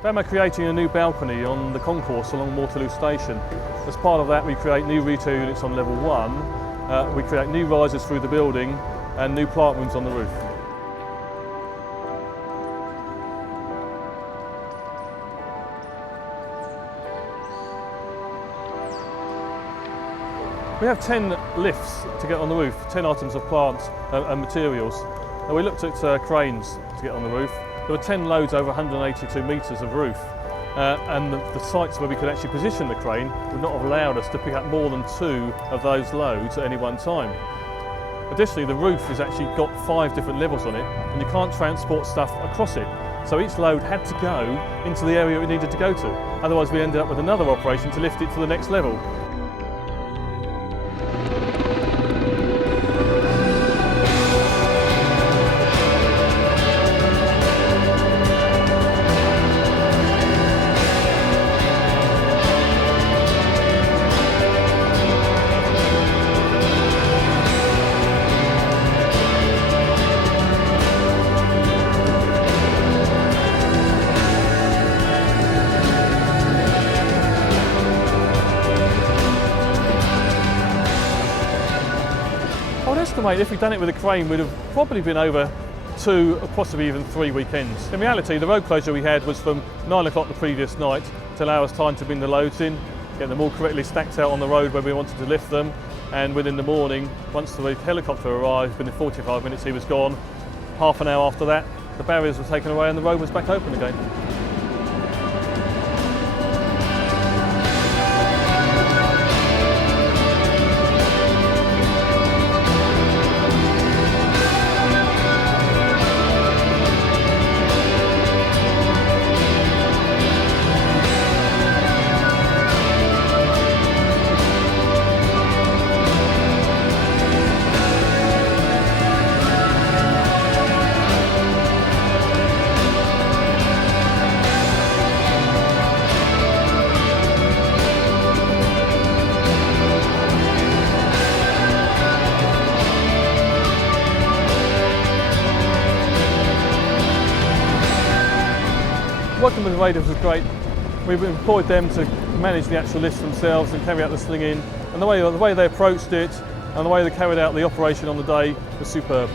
We're creating a new balcony on the concourse along Waterloo Station. As part of that, we create new retail units on level 1, we create new risers through the building and new plant rooms on the roof. We have 10 lifts to get on the roof, 10 items of plants and materials. And we looked at cranes to get on the roof. There were 10 loads over 182 metres of roof. And the sites where we could actually position the crane would not have allowed us to pick up more than 2 of those loads at any one time. Additionally, the roof has actually got 5 different levels on it, and you can't transport stuff across it. So each load had to go into the area it needed to go to. Otherwise, we ended up with another operation to lift it to the next level. I would estimate if we'd done it with a crane, we'd have probably been over 2, possibly even 3 weekends. In reality, the road closure we had was from 9 o'clock the previous night to allow us time to bring the loads in, get them all correctly stacked out on the road where we wanted to lift them, and within the morning, once the helicopter arrived, within 45 minutes he was gone. Half an hour after that, the barriers were taken away and the road was back open again. Working with the Raiders was great. We've employed them to manage the actual lifts themselves and carry out the slinging, and the way they approached it and the way they carried out the operation on the day was superb.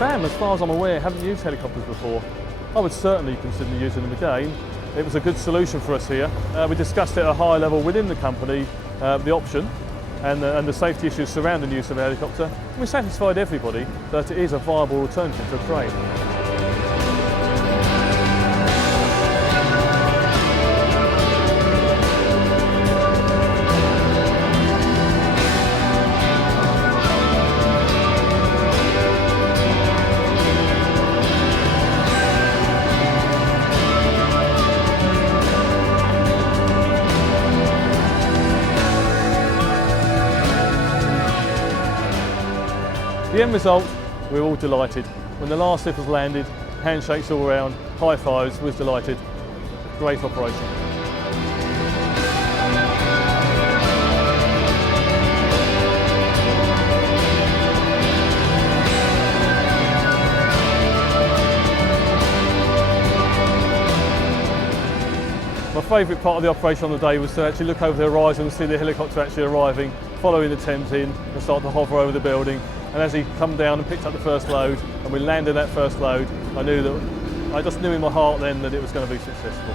BAM, as far as I'm aware, haven't used helicopters before. I would certainly consider using them again. It was a good solution for us here. We discussed it at a high level within the company, the option and the safety issues surrounding the use of a helicopter. We satisfied everybody that it is a viable alternative to a crane. The end result, we were all delighted. When the last lift was landed, handshakes all around, high fives, we was delighted. Great operation. My favourite part of the operation on the day was to actually look over the horizon and see the helicopter actually arriving, following the Thames in and start to hover over the building. And as he come down and picked up the first load and we landed that first load, I just knew in my heart then that it was going to be successful.